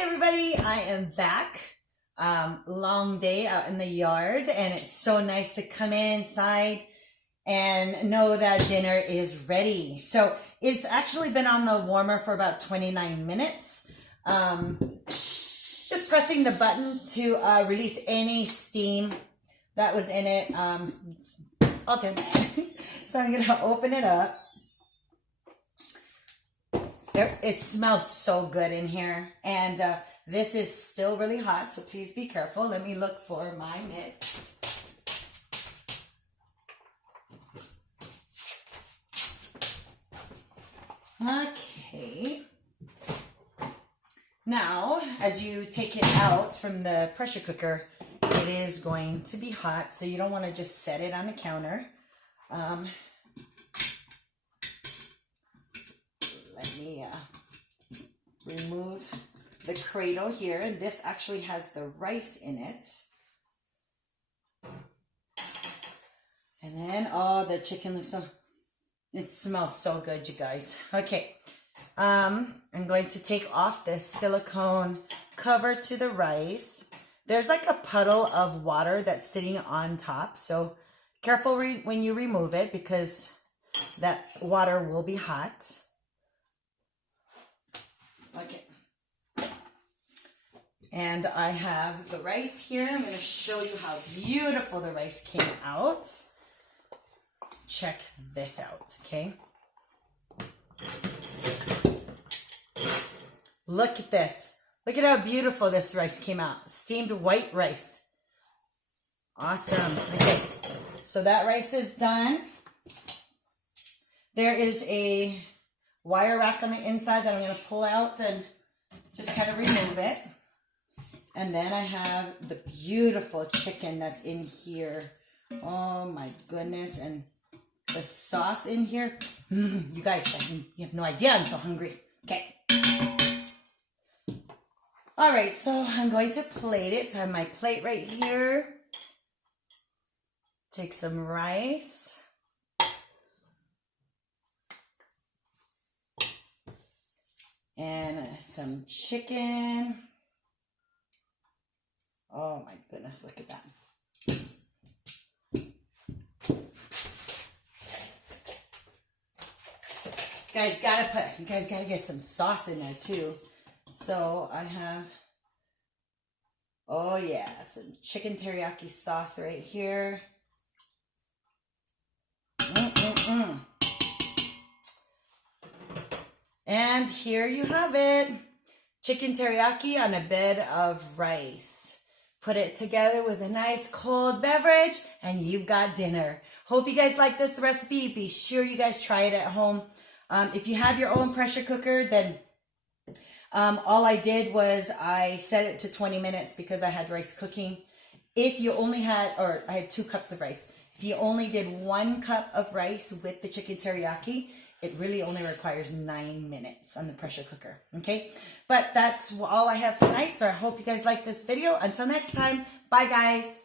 Hi everybody, I am back. Long day out in the yard, and it's so nice to come inside and know that dinner is ready. So it's actually been on the warmer for about 29 minutes. Just pressing the button to release any steam that was in it. It's all done. So I'm gonna open it up. It smells so good in here, and this is still really hot, so please be careful. Let me look for my mitt. Okay. Now, as you take it out from the pressure cooker, it is going to be hot, so you don't want to just set it on the counter. Let me remove the cradle here, and this actually has the rice in it. And then, oh, the chicken looks so, it smells so good, you guys. Okay, I'm going to take off this silicone cover to the rice. There's like a puddle of water that's sitting on top, so careful when you remove it because that water will be hot. Okay. And I have the rice here. I'm going to show you how beautiful the rice came out. Check this out, okay? Look at this. Look at how beautiful this rice came out. Steamed white rice. Awesome. Okay, so that rice is done. There is a wire rack on the inside that I'm going to pull out and just kind of remove it. And then I have the beautiful chicken that's in here. Oh my goodness. And the sauce in here. You guys, you have no idea. I'm so hungry. Okay. All right, so I'm going to plate it. So I have my plate right here. Take some rice. And some chicken. Oh my goodness, look at that. You guys gotta get some sauce in there too. So I have, oh yeah, some chicken teriyaki sauce right here. And here you have it. Chicken teriyaki on a bed of rice. Put it together with a nice cold beverage and you've got dinner. Hope you guys like this recipe. Be sure you guys try it at home. If you have your own pressure cooker, then all I did was I set it to 20 minutes because I had rice cooking. If you only had, or I had 2 cups of rice. If you only did 1 cup of rice with the chicken teriyaki, it really only requires 9 minutes on the pressure cooker, okay? But that's all I have tonight, so I hope you guys like this video. Until next time, bye guys.